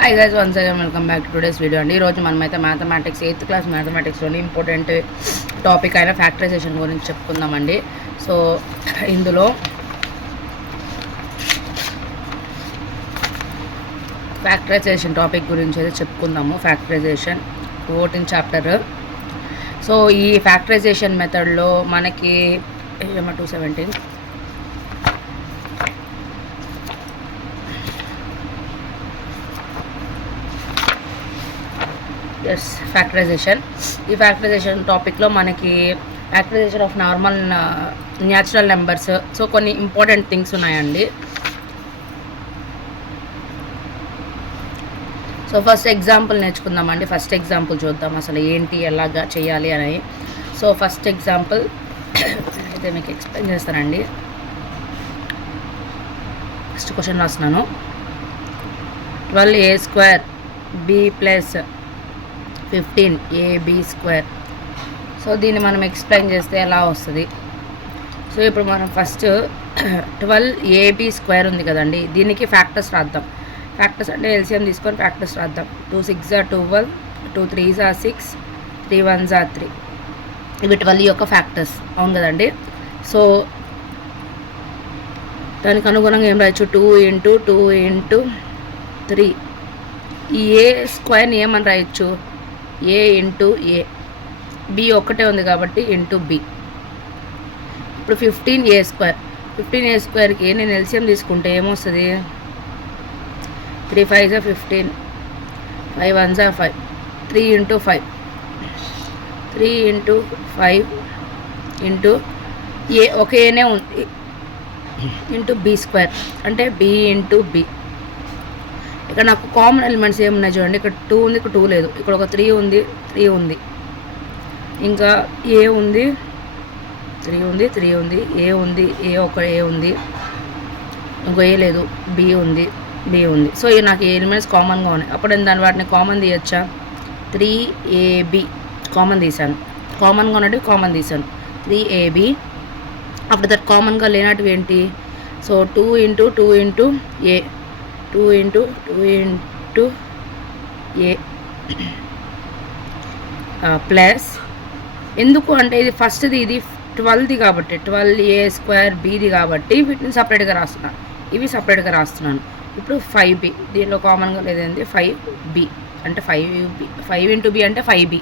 Hi guys, once again welcome back to today's video అండి. ఈరోజు మనమైతే మ్యాథమెటిక్స్ 8th క్లాస్ మ్యాథమెటిక్స్లోని ఇంపార్టెంట్ టాపిక్ అయిన ఫ్యాక్టరైజేషన్ గురించి చెప్పుకుందామండి. సో ఇందులో ఫ్యాక్టరైజేషన్ టాపిక్ గురించి అయితే చెప్పుకుందాము. Factorization 14th chapter. సో ఈ ఫ్యాక్టరైజేషన్ మెథడ్లో మనకి 217 ఫ్యాక్టరైజేషన్. ఈ ఫ్యాక్టరైజేషన్ టాపిక్లో మనకి factorization of normal natural numbers, so కొన్ని ఇంపార్టెంట్ థింగ్స్ ఉన్నాయండి. సో ఫస్ట్ ఎగ్జాంపుల్ నేర్చుకుందామండి. ఫస్ట్ ఎగ్జాంపుల్ చూద్దాం అసలు ఏంటి, ఎలాగా చేయాలి అని. సో ఫస్ట్ ఎగ్జాంపుల్ అయితే మీకు ఎక్స్ప్లెయిన్ చేస్తానండి. ఫస్ట్ క్వశ్చన్ రాస్తున్నాను. 12a² b + 15ab². సో దీన్ని మనం ఎక్స్ప్లెయిన్ చేస్తే ఎలా వస్తుంది. సో ఇప్పుడు మనం ఫస్ట్ 12ab² ఉంది కదండి, దీనికి ఫ్యాక్టర్స్ రాద్దాం. ఫ్యాక్టర్స్ అంటే ఎల్సిఎం తీసుకొని ఫ్యాక్టర్స్ రాద్దాం. 2 6 = 12, 2 3 = 6, 3 1 = 3. ఇవి 12 యొక్క ఫ్యాక్టర్స్, అవును కదండి. సో దానికి అనుగుణంగా ఏం రాయొచ్చు, 2 × 2 × 3. ఈ a² ఏమని రాయొచ్చు, a × a. b ఒక్కటే ఉంది కాబట్టి b. ఇప్పుడు 15a². 15a²కి నేను ఎల్సిఎం తీసుకుంటే ఏమొస్తుంది, 3 5 = 15, 5 1 = 5, 3 × 5, 3 × 5 × a. ఒక ఏనే ఉంది b² అంటే b × b. ఇక్కడ నాకు కామన్ ఎలిమెంట్స్ ఏమున్నాయి చూడండి. ఇక్కడ 2 ఉంది, ఇక్కడ 2 లేదు. ఇక్కడ ఒక 3 ఉంది, 3 ఉంది. ఇంకా ఏ ఉంది, 3 ఉంది, 3 ఉంది. ఏ ఉంది, ఏ ఉంది. ఇంకో ఏ లేదు. బి ఉంది, బి ఉంది. సో ఇవి నాకు ఏ ఎలిమెంట్స్ కామన్గా ఉన్నాయి. అప్పుడు నేను వాటిని కామన్ తీయచ్చా, 3ab కామన్ తీసాను. కామన్గా ఉన్నట్టు కామన్ తీసాను 3ab. అప్పుడు దట్ కామన్గా లేనట్టు ఏంటి, సో 2 × 2 × a, 2 × 2 × a ప్లస్, ఎందుకు అంటే ఇది ఫస్ట్ది, ఇది 12ది కాబట్టి 12a² bది కాబట్టి వీటిని సపరేట్గా రాస్తున్నాను, ఇవి సపరేట్గా రాస్తున్నాను. ఇప్పుడు 5b, దీనిలో కామన్గా లేదండి 5b అంటే 5b, 5 × b అంటే 5b.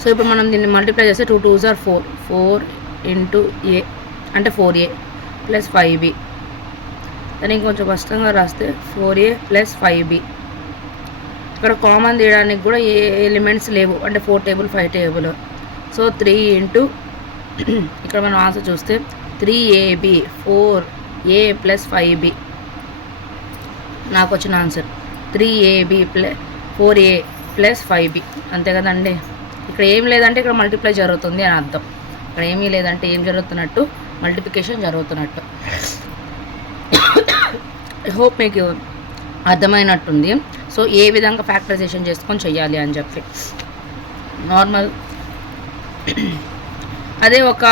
సో ఇప్పుడు మనం దీన్ని మల్టిప్లై చేస్తే 2 2 = 4, 4 × a అంటే 4a + 5b. దాన్ని ఇంకొంచెం కష్టంగా రాస్తే 4a + 5b. ఇక్కడ కామన్ తీయడానికి కూడా ఏ ఎలిమెంట్స్ లేవు, అంటే 4 టేబుల్ 5 టేబుల్. సో 3 ఇక్కడ మనం ఆన్సర్ చూస్తే 3ab, 4a + 5b. నాకు వచ్చిన ఆన్సర్ 3ab + 4a + 5b. అంతే కదండి. ఇక్కడ ఏం లేదంటే ఇక్కడ మల్టిప్లై జరుగుతుంది అని అర్థం. ఇక్కడ ఏమీ లేదంటే ఏం జరుగుతున్నట్టు, మల్టిప్లికేషన్ జరుగుతున్నట్టు. ఐ హోప్ మీకు అర్థమైనట్టుంది. సో ఏ విధంగా ఫ్యాక్టరైజేషన్ చేసుకొని చెయ్యాలి అని చెప్పి నార్మల్. అదే ఒక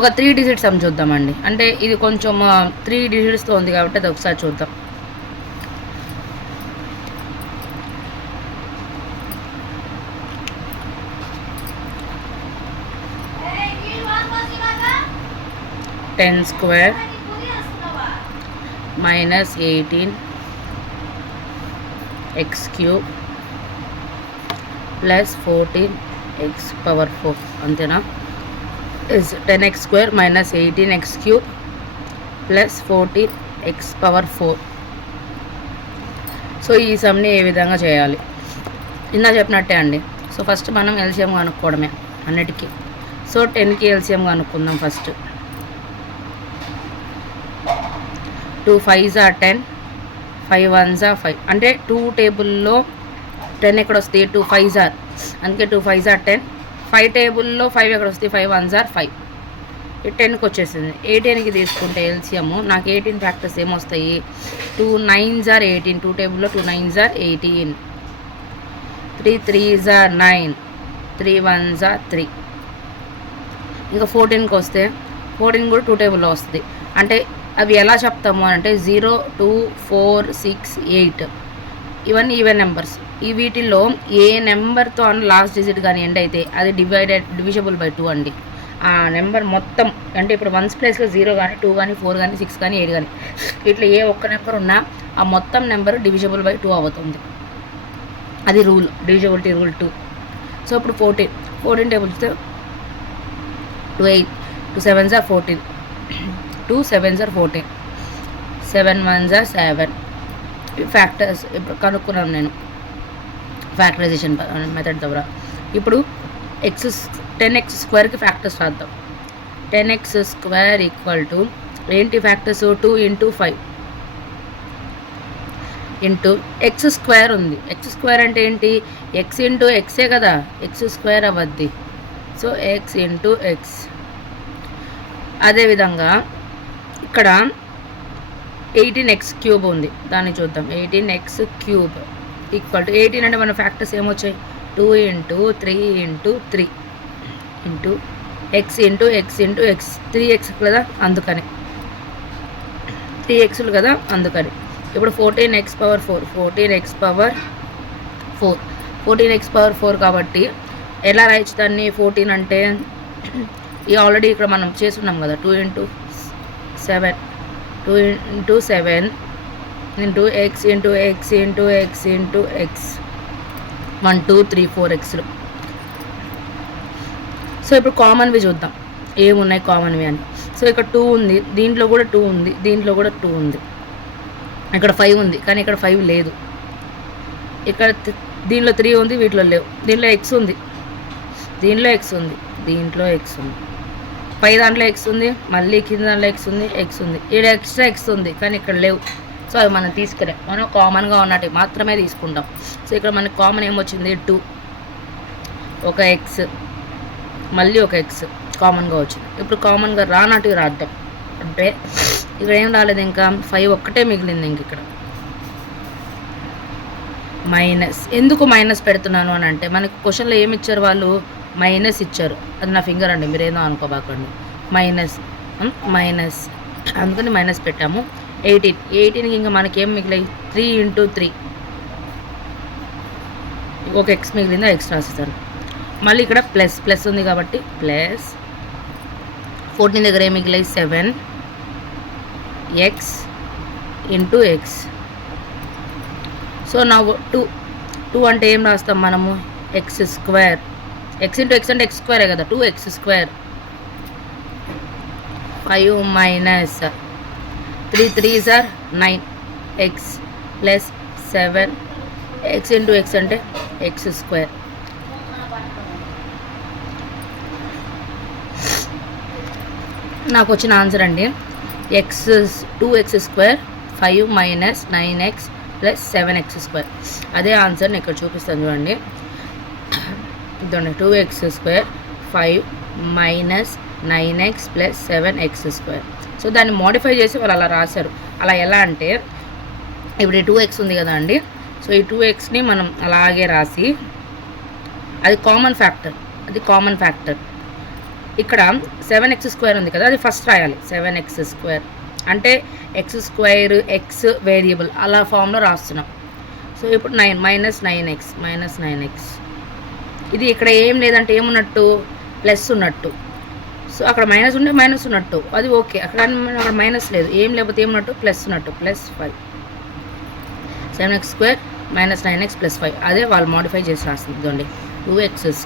ఒక 3 డిజిట్ సమ్ చూద్దామండి. అంటే ఇది కొంచెం 3 డిజిట్స్తో ఉంది కాబట్టి అది ఒకసారి చూద్దాం. (10² - 18 x³ + 14x⁴) అంతేనా. Is 10x² - 18x³ + 14x⁴. So ఈ సమ్ని ఏ విధంగా చేయాలి, ఇందా చెప్పినట్టే అండి. సో ఫస్ట్ మనం ఎల్సిఎం కనుక్కోవడమే అన్నిటికీ. సో 10కి ఎల్సిఎం కనుక్కుందాం ఫస్ట్. 2 5 = 10, 5 1 = 5. అంటే 2 టేబుల్లో 10 ఎక్కడ వస్తుంది, 2 5 = అందుకే 2 5 = 10. 5 టేబుల్లో 5 ఎక్కడ వస్తుంది, 5 1 = 5. 10కి వచ్చేసింది. 18కి తీసుకుంటే ఎల్సిఎము నాకు 18 ఫ్యాక్టర్స్ ఏమొస్తాయి, 2 9 = 18. 2 టేబుల్లో 2 9 = 18, 3 3 = 9, 3 1 = 3. ఇంకా 14కి వస్తే 14 కూడా 2 టేబుల్లో వస్తుంది. అంటే అవి ఎలా చెప్తాము అంటే 0, 2, 4, 6, 8 ఇవన్నీ ఈవెన్ నెంబర్స్. ఈ వీటిల్లో ఏ నెంబర్తో అని లాస్ట్ డిజిట్ కానీ ఎండ్ అయితే అది డివిజబుల్ బై 2 అండి. ఆ నెంబర్ మొత్తం అంటే ఇప్పుడు వన్స్ ప్లేస్లో 0 కానీ 2 కానీ 4 కానీ 6 కానీ 8 కానీ ఇట్లా ఏ ఒక్క నెంబర్ ఉన్నా ఆ మొత్తం నెంబర్ డివిజబుల్ బై 2 అవుతుంది. అది రూల్, డివిజబిలిటీ రూల్ 2. సో ఇప్పుడు 14 tables 2 8 2 7s are 14, 2 7s are 14, 7 1s are 7. Factors ఇప్పుడు కనుక్కున్నాను నేను ఫ్యాక్టరైజేషన్ మెథడ్ ద్వారా. ఇప్పుడు 10x² ఫ్యాక్టర్స్ రాద్దాం. 10x² ఈక్వల్ టు ఏంటి ఫ్యాక్టర్స్ 2 × 5 ఇంటూ x² ఉంది. x² అంటే ఏంటి x × xే కదా, x² అవద్ది. So x × x. అదేవిధంగా ఇక్కడ 18x³ ఉంది, దాన్ని చూద్దాం. 18x³ ఈక్వల్ టు 18 అంటే మన factors ఏమొచ్చాయి 2 × 3 × 3 into x × x × x 3x కదా, అందుకని 3xలు కదా, అందుకని. ఇప్పుడు 14x⁴ 14x⁴ కాబట్టి ఎలా రాయొచ్చు దాన్ని? 14 అంటే ఆల్రెడీ ఇక్కడ మనం చేస్తున్నాం కదా, 2 × 7 into x × x × x × x 1 2 3 4xలు. So ఇప్పుడు కామన్వి చూద్దాం ఏమున్నాయి కామన్వి అని. సో ఇక్కడ 2 ఉంది, దీంట్లో కూడా 2 ఉంది, దీంట్లో కూడా 2 ఉంది. ఇక్కడ 5 ఉంది కానీ ఇక్కడ 5 లేదు. ఇక్కడ దీనిలో 3 ఉంది, వీటిలో లేవు. దీనిలో x ఉంది, దీనిలో x ఉంది, దీంట్లో x ఉంది. పై దాంట్లో x ఉంది, మళ్ళీ కింద దాంట్లో x ఉంది, x ఉంది. ఇక్కడ ఎక్స్ట్రా x ఉంది కానీ ఇక్కడ లేవు. సో అవి మనం తీసుకునే మనం కామన్గా ఉన్నట్టు మాత్రమే తీసుకుంటాం. సో ఇక్కడ మనకి కామన్ ఏమొచ్చింది 2, ఒక x, మళ్ళీ ఒక x కామన్గా వచ్చింది. ఇప్పుడు కామన్గా రానట్టుగా రాద్దాం. అంటే ఇక్కడ ఏం రాలేదు, ఇంకా 5 ఒక్కటే మిగిలింది. ఇంక ఇక్కడ మైనస్. ఎందుకు మైనస్ పెడుతున్నాను అని అంటే మనకి క్వశ్చన్లో ఏమి ఇచ్చారు, వాళ్ళు మైనస్ ఇచ్చారు. అది నా ఫింగర్ అండి, మీరేదో అనుకోబాకండి. మైనస్ అందుకని మైనస్ పెట్టాము. 18కి ఇంకా మనకేం మిగిలాయి 3 × 3 ఒక x మిగిలిందా, x రాస్తాను. మళ్ళీ ఇక్కడ ప్లస్ ఉంది కాబట్టి ప్లస్ 14 దగ్గర ఏం మిగిలాయి 7x × x. సో నా 2 అంటే ఏం రాస్తాం మనము x². x × x అంటే x² కదా, 2x². 5 minus 3 3s are 9x plus 7 x × x అంటే x². నాకు వచ్చిన ఆన్సర్ అండి 2x², 5 minus 9x plus 7x². అదే ఆన్సర్ నేను ఇక్కడ చూపిస్తాను చూడండి. ఇదండి 2x², 5 minus 9x plus 7x². So దాన్ని మోడిఫై చేసి వాళ్ళు అలా రాశారు. అలా ఎలా అంటే ఇప్పుడు ఈ 2x ఉంది కదా అండి, సో ఈ 2xని మనం అలాగే రాసి అది కామన్ ఫ్యాక్టర్. ఇక్కడ 7x² ఉంది కదా, అది ఫస్ట్ రాయాలి. 7x² అంటే x² x వేరియబుల్ అలా ఫామ్లో రాస్తున్నాం. సో ఇప్పుడు 9 మైనస్ 9x. ఇది ఇక్కడ ఏం లేదంటే ఏమున్నట్టు ప్లస్ ఉన్నట్టు. సో అక్కడ మైనస్ ఉంటే మైనస్ ఉన్నట్టు, అది ఓకే. అక్కడ మైనస్ లేదు, ఏం లేకపోతే ఏమున్నట్టు ప్లస్ ఉన్నట్టు, plus 5. 7x² minus 9x plus 5 అదే వాళ్ళు మోడిఫై చేసి రాస్తుంది. ఇదండి 2x²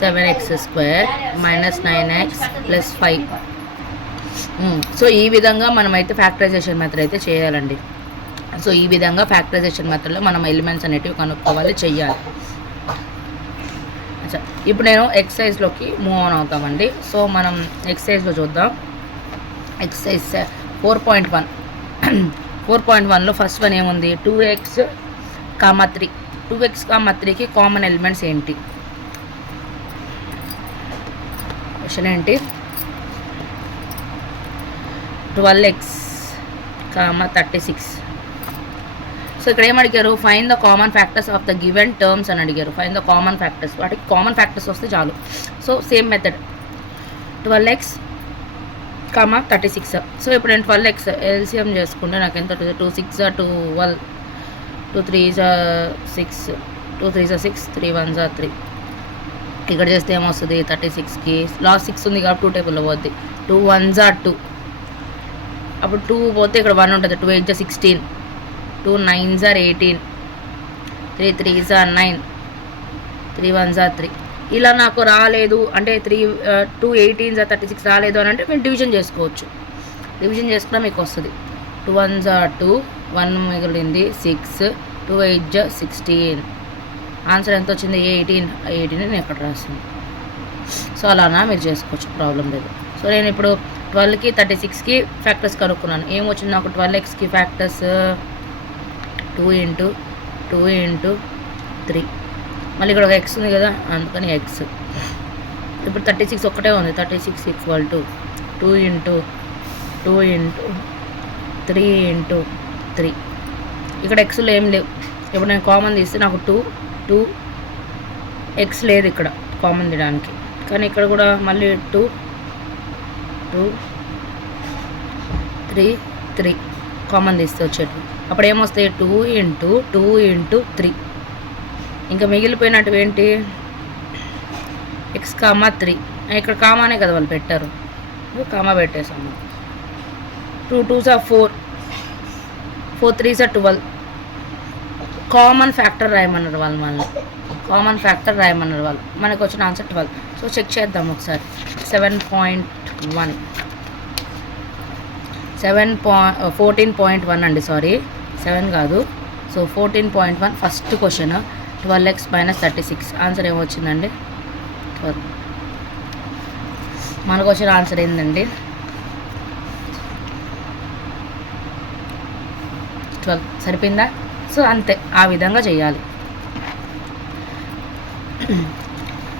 7x² minus 9x plus 5. So ఈ విధంగా మనమైతే ఫ్యాక్టరైజేషన్ మెథడ్ అయితే చేయాలండి. సో ఈ విధంగా ఫ్యాక్టరైజేషన్ మెథడ్లో మనం ఎలిమెంట్స్ అనేటివి కనుక్కోవాలి, చెయ్యాలి. ఇప్పుడు నేను ఎక్సర్సైజ్లోకి మూవ్ ఆన్ అవుతామండి. సో మనం ఎక్సర్సైజ్లో చూద్దాం. ఎక్సర్సైజ్ 4.1. 4.1లో ఫస్ట్ వన్ ఏముంది 2x, 3. 2x, 3కి కామన్ ఎలిమెంట్స్ ఏంటి? క్వశ్చన్ ఏంటి? 12x, 36. సో ఇక్కడ ఏం అడిగారు? Find the common factors of the given terms అని అడిగారు. ఫైండ్ ద కామన్ ఫ్యాక్టర్స్, వాటికి కామన్ ఫ్యాక్టర్స్ వస్తే చాలు. So same method 12x, 36. So ఇప్పుడు నేను 12x ఎల్సిఎం చేసుకుంటే నాకు ఎంత ఉంటుంది? 2 6 12, 2 3 6, 2 3 6, 3 1 3. ఇక్కడ చేస్తే ఏమొస్తుంది? 36కి లాస్ట్ 6 ఉంది కాబట్టి 2 టేబుల్లో పోద్ది. 2 1 2, అప్పుడు 2 పోతే ఇక్కడ 1 ఉంటుంది. 2 8 16, 2 9 18, 3 3 9, 3 1 3. ఇలా నాకు రాలేదు అంటే 2 18 36 రాలేదు అని అంటే మీరు డివిజన్ చేసుకోవచ్చు. డివిజన్ చేసుకున్నా మీకు వస్తుంది. 2 1 2, 1 మిగిలింది 6, 2 8 16. ఆన్సర్ ఎంత వచ్చింది? 18 నేను ఎక్కడ రాసింది. సో అలానా మీరు చేసుకోవచ్చు, ప్రాబ్లం లేదు. సో నేను ఇప్పుడు 12కి 36కి ఫ్యాక్టర్స్ కనుక్కున్నాను. ఏమొచ్చింది నాకు? 12xకి ఫ్యాక్టర్స్ 2 × 2 × 3. మళ్ళీ ఇక్కడ ఒక ఎక్స్ ఉంది కదా, అందుకని ఎక్స్. ఇప్పుడు 36 ఒక్కటే ఉంది. 36 = 2 × 2 × 3 × 3. ఇక్కడ ఎక్స్లో ఏం లేవు. ఇప్పుడు నేను కామన్ తీస్తే నాకు 2 ఎక్స్ లేదు ఇక్కడ కామన్ తీయడానికి. కానీ ఇక్కడ కూడా మళ్ళీ 2 3 3 కామన్ తీస్తే వచ్చేటి. అప్పుడు ఏమొస్తాయి? 2 × 2 × 3. ఇంకా మిగిలిపోయినట్టు ఏంటి? x, 3. ఇక్కడ కామానే కదా వాళ్ళు పెట్టారు, కామా పెట్టేసాము. 2 2s 4, 4 3s 12. కామన్ ఫ్యాక్టర్ రాయమన్నారు వాళ్ళు. కామన్ ఫ్యాక్టర్ రాయమన్నారు వాళ్ళు. మనకు వచ్చిన ఆన్సర్ 12. సో చెక్ చేద్దాం ఒకసారి. 14.1 అండి, సారీ 7 కాదు. So 14.1 first question. 12x - 36 answer ఏమొచ్చిందండి? 12. మనకు వచ్చిన ఆన్సర్ ఏంటండి? 12. సరిపోయిందా? సో అంతే, ఆ విధంగా చేయాలి.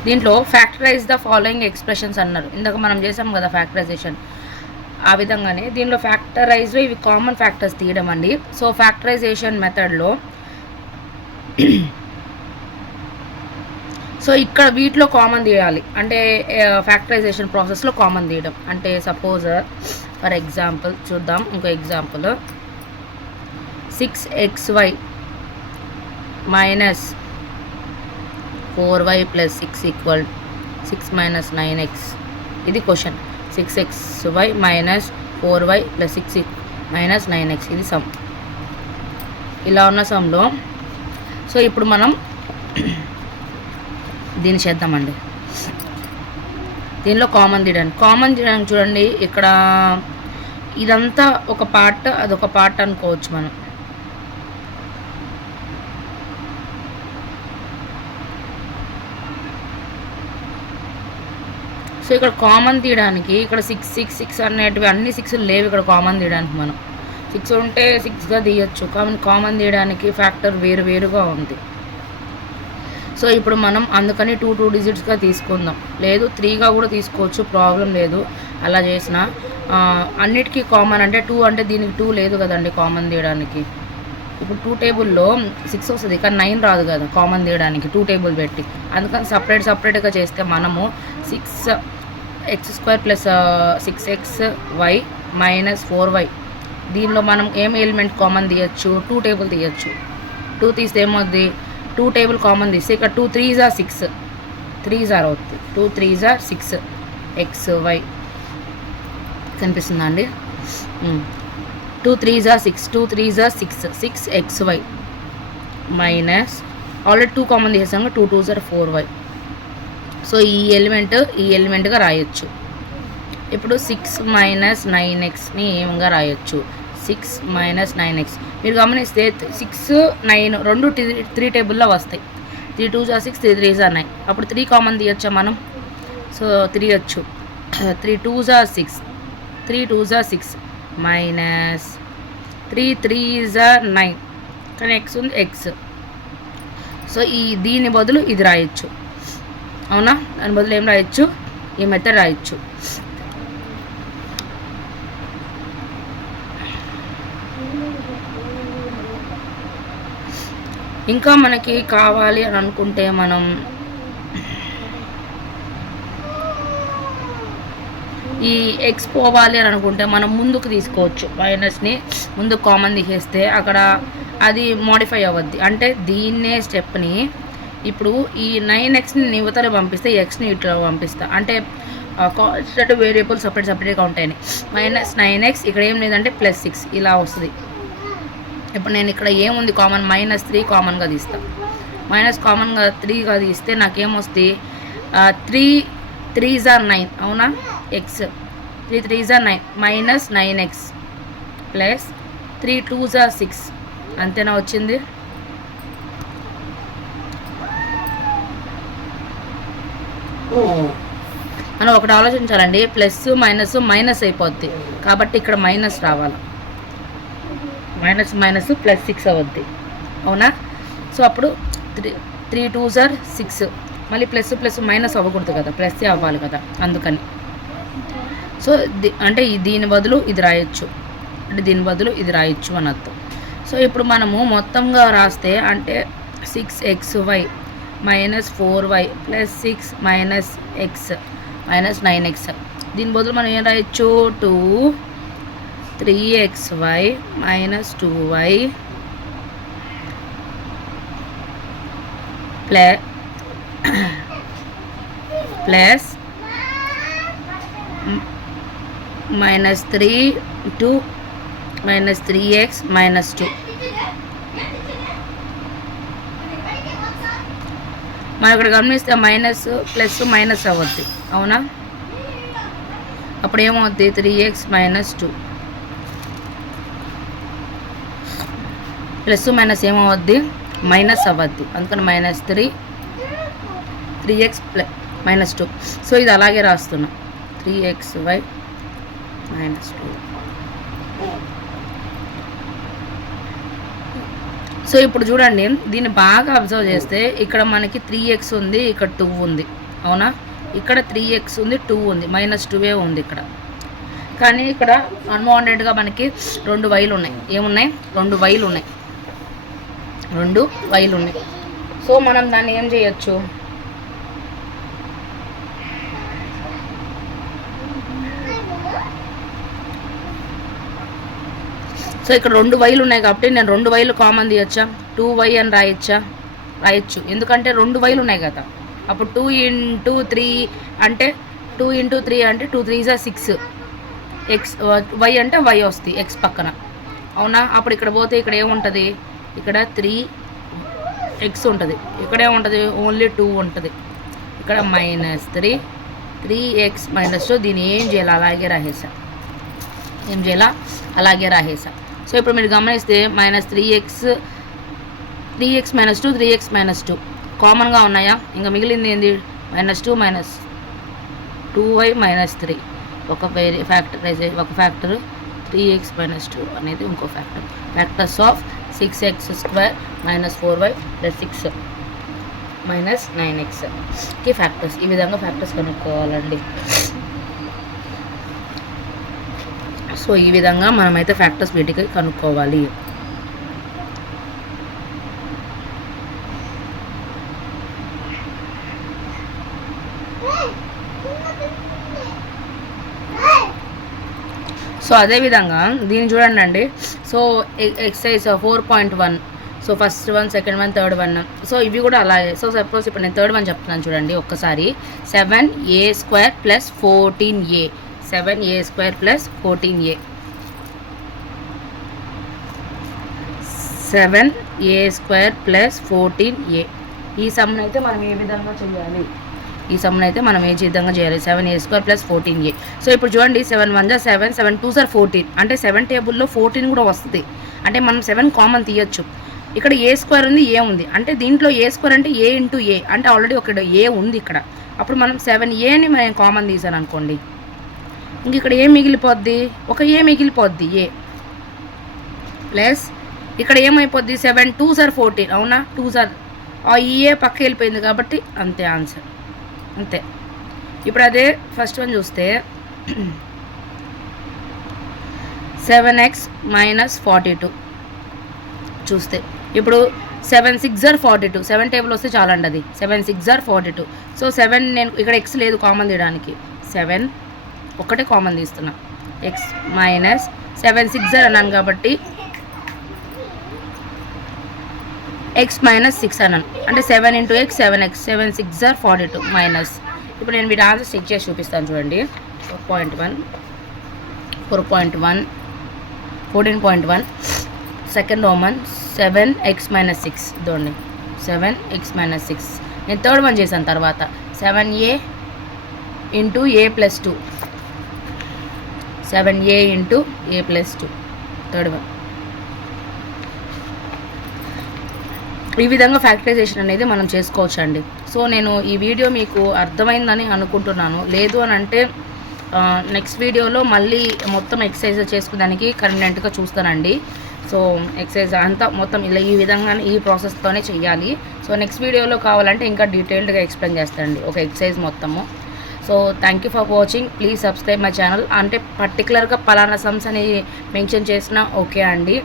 దీంట్లో ఫ్యాక్టరైజ్ ద ఫాలోయింగ్ ఎక్స్ప్రెషన్స్ అన్నారు. ఇందాక మనం చేసాం కదా ఫ్యాక్టరైజేషన్, ఆ విధంగానే దీనిలో ఫ్యాక్టరైజ్ ఇవి కామన్ ఫ్యాక్టర్స్ తీయడం అండి. సో ఫ్యాక్టరైజేషన్ మెథడ్లో సో ఇక్కడ వీటిలో కామన్ తీయాలి అంటే ఫ్యాక్టరైజేషన్ ప్రాసెస్లో కామన్ తీయడం అంటే సపోజ్ ఫర్ ఎగ్జాంపుల్ చూద్దాం. ఇంకో ఎగ్జాంపుల్ 6xy - 4y + 6 = 6 - 9x. ఇది క్వశ్చన్. 6xy - 4y + 6 - 9x ఇది సమ్. ఇలా ఉన్న సమ్లో సో ఇప్పుడు మనం దీన్ని చేద్దామండి. దీనిలో కామన్ తీయడానికి చూడండి, ఇక్కడ ఇదంతా ఒక పార్ట్, అదొక పార్ట్ అనుకోవచ్చు మనం. సో ఇక్కడ కామన్ తీయడానికి ఇక్కడ 6 6 6 అనేటివి అన్ని 6 లేవు ఇక్కడ కామన్ తీయడానికి. మనం 6 ఉంటే 6గా తీయచ్చు, కానీ కామన్ తీయడానికి ఫ్యాక్టర్ వేరుగా ఉంది. సో ఇప్పుడు మనం అందుకని 2 డిజిట్స్గా తీసుకుందాం, లేదు 3గా కూడా తీసుకోవచ్చు, ప్రాబ్లం లేదు. అలా చేసిన అన్నిటికీ కామన్ అంటే 2 అంటే దీనికి 2 లేదు కదండి కామన్ తీయడానికి. ఇప్పుడు 2 టేబుల్లో 6 వస్తుంది, కానీ 9 రాదు కదా కామన్ తీయడానికి 2 టేబుల్ పెట్టి. అందుకని సపరేట్గా చేస్తే మనము 6x² + 6xy - 4y. దీనిలో మనం ఏం ఎలిమెంట్ కామన్ తీయచ్చు? 2 టేబుల్ తీయచ్చు. 2 తీస్తే ఏమవుద్ది? 2 టేబుల్ కామన్ తీస్తే ఇక్కడ 2 3s 6, 3s అవుతుంది. 2 3s 6 xy కనిపిస్తుందా అండి? 2 3s 6, 2 3s 6, 6xy minus already 2 common తీసేసాము, 2 2s 4y. సో ఈ ఎలిమెంట్గా రాయొచ్చు. ఇప్పుడు 6 - 9xని ఏమిగా రాయొచ్చు? 6 - 9x. మీరు గమనిస్తే 6 9 రెండు 3 టేబుల్లో వస్తాయి. 3 2s 6, 3 3s 9. అప్పుడు 3 కామన్ తీయచ్చా మనం? సో 3 వచ్చు. 3 2s 6, 3 2s 6 మైనస్ 3 3s 9. కానీ x ఉంది, x. సో దీని బదులు ఇది రాయొచ్చు, అవునా? దాని బదులు ఏం రాయొచ్చు? ఈ మెథడ్ రాయొచ్చు. ఇంకా మనకి కావాలి అని అనుకుంటే మనం ఈ ఎక్స్ పోవాలి అని అనుకుంటే మనం ముందుకు తీసుకోవచ్చు. మైనస్ని ముందుకు కామన్ తీసేస్తే అక్కడ అది మోడిఫై అవ్వద్ది. అంటే దీన్నే స్టెప్ని ఇప్పుడు ఈ 9xని ఇవతల పంపిస్తే ఎక్స్ని ఇట్లా పంపిస్తా. అంటే కాన్స్టెంట్ వేరియబుల్ సపరేట్గా ఉంటాయని. -9x ఇక్కడ ఏం లేదంటే +6 ఇలా వస్తుంది. ఇప్పుడు నేను ఇక్కడ ఏముంది కామన్ -3 కామన్గా తీస్తాను. మైనస్ కామన్గా 3గా తీస్తే నాకేమొస్తుంది 3 3s are 9 అవునా. X 3 3s are 9 -9x plus 3 2s are 6 అంతేనా వచ్చింది. మనం ఒకటి ఆలోచించాలండి, ప్లస్ మైనస్ అయిపోద్ది కాబట్టి ఇక్కడ మైనస్ రావాలి. మైనస్ +6 అవుద్ది అవునా. సో అప్పుడు 3 2s are 6 మళ్ళీ ప్లస్ మైనస్ అవ్వకూడదు కదా, ప్లస్ అవ్వాలి కదా, అందుకని. సో అంటే దీని బదులు ఇది రాయొచ్చు, అంటే దీని బదులు ఇది రాయొచ్చు అని అర్థం. సో ఇప్పుడు మనము మొత్తంగా రాస్తే అంటే 6xy -4y +6 -x -9x. దీని బదులు మనం ఏం రాయొచ్చు 2 3xy -2y plus -3 to -3x -2. మనం ఇక్కడ గమనిస్తే మైనస్ ప్లస్ మైనస్ అవ్వద్ది అవునా. అప్పుడు ఏమవుద్ది 3x -2 ప్లస్ మైనస్ ఏమవుద్ది మైనస్ అవ్వద్ది, అందుకని -3x -2. సో ఇది అలాగే రాస్తున్నా 3xy -2. సో ఇప్పుడు చూడండి దీన్ని బాగా అబ్జర్వ్ చేస్తే ఇక్కడ మనకి 3x ఉంది, ఇక్కడ 2 ఉంది అవునా. ఇక్కడ 3x ఉంది, 2 ఉంది, -2 ఉంది ఇక్కడ. కానీ ఇక్కడ అన్వాంటెడ్గా మనకి 2 వైలు ఉన్నాయి. ఏమున్నాయి 2 వైలు ఉన్నాయి, 2 వైలు ఉన్నాయి. సో మనం దాన్ని ఏం చేయొచ్చు, సో ఇక్కడ 2 వైలు ఉన్నాయి కాబట్టి నేను 2 వైలు కామన్ తీయచ్చా, 2y అని రాయొచ్చు. ఎందుకంటే 2 వైలు ఉన్నాయి కదా. అప్పుడు 2 × 3 అంటే 2 × 3 అంటే 2 3s are 6 x y అంటే y వస్తుంది x పక్కన అవునా. అప్పుడు ఇక్కడ పోతే ఇక్కడ ఏముంటుంది, ఇక్కడ 3x ఉంటుంది, ఇక్కడ ఏముంటుంది ఓన్లీ 2 ఉంటుంది. ఇక్కడ -3 3x -2. దీన్ని ఏం చేయాలి అలాగే రాసేసా, సో ఇప్పుడు మీరు గమనిస్తే -3x -2 3x -2 కామన్గా ఉన్నాయా. ఇంకా మిగిలింది ఏంది -2 -2y -3 ఒక ఫ్యాక్టర్ 3x -2 అనేది ఇంకో factors of 6x² -4y +6 -9x కి ఫ్యాక్టర్స్. ఈ విధంగా ఫ్యాక్టర్స్ కనుక్కోవాలండి. సో ఈ విధంగా మనమైతే ఫ్యాక్టర్స్ వీటికి కనుక్కోవాలి. సో అదేవిధంగా దీన్ని చూడండి అండి. So exercise 4.1. So first one, second one, third one. So ఇవి కూడా అలాగే. సో సపోజ్ ఇప్పుడు నేను థర్డ్ వన్ చెప్తున్నాను చూడండి ఒక్కసారి. 7a² + 14a 7a² + 14a 7a² + 14a. ఈ సమ్ని అయితే మనం ఏ విధంగా చేయాలి, 7a² + 14a. సో ఇప్పుడు చూడండి 7 1 7 7 2 14 అంటే 7 టేబుల్లో 14 కూడా వస్తుంది. అంటే మనం 7 కామన్ తీయచ్చు. ఇక్కడ a² ఉంది, a ఉంది, అంటే దీంట్లో a² అంటే a × a అంటే ఆల్రెడీ ఒక a ఉంది ఇక్కడ. అప్పుడు మనం 7aని మనం కామన్ తీసాను అనుకోండి, ఇంక ఇక్కడ ఏ మిగిలిపోద్ది, ఒక a మిగిలిపోద్ది a ప్లస్ ఇక్కడ ఏమైపోద్ది 7 2s are 14 అవునా. 2s are ఈ a పక్క వెళ్ళిపోయింది కాబట్టి అంతే ఆన్సర్, అంతే. ఇప్పుడు అదే ఫస్ట్ వన్ చూస్తే 7x - 42 చూస్తే ఇప్పుడు 7 6s are 42. 7 టేబుల్ వస్తే చాలండి, అది 7 6s are 42. సో 7 నేను ఇక్కడ x లేదు కామన్ తీయడానికి. 7 ఒకటే కామన్ తీస్తున్నా. ఎక్స్ మైనస్ 7 6 అన్నాను కాబట్టి ఎక్స్ మైనస్ 6 అన్నాను అంటే 7 ఇంటూ ఎక్స్ 7x 7 6 42 మైనస్. ఇప్పుడు నేను వీటి ఆన్సర్ చెక్ చేసి చూపిస్తాను చూడండి. 4.1 4.1 14.1 second Roman 7x minus 6 ఇదోండి 7x minus 6. నేను థర్డ్ వన్ చేశాను తర్వాత 7a into a plus 2 7a into a plus 2 third one. ఈ విధంగా ఫ్యాక్టరైజేషన్ అనేది మనం చేసుకోవచ్చు అండి. సో నేను ఈ వీడియో మీకు అర్థమైందని అనుకుంటున్నాను. లేదు అని అంటే నెక్స్ట్ వీడియోలో మళ్ళీ మొత్తం ఎక్సర్సైజ్ చేసుకునేదానికి కన్వీనియంట్గా చూస్తానండి. సో ఎక్సర్సైజ్ అంతా మొత్తం ఇలా ఈ విధంగా ఈ ప్రాసెస్తోనే చెయ్యాలి. సో నెక్స్ట్ వీడియోలో కావాలంటే ఇంకా డీటెయిల్డ్గా ఎక్స్ప్లెయిన్ చేస్తానండి ఒక ఎక్సర్సైజ్ మొత్తము. So thank you for watching. Please subscribe my channel. అంటే పర్టికులర్గా పలానా సమ్స్ అని మెన్షన్ చేసినా ఓకే అండి.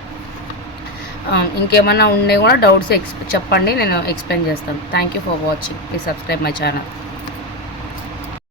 ఇంకేమన్నా ఉండే కూడా డౌట్స్ చెప్పండి, నేను ఎక్స్ప్లెయిన్ చేస్తాను. Thank you for watching. Please subscribe my channel.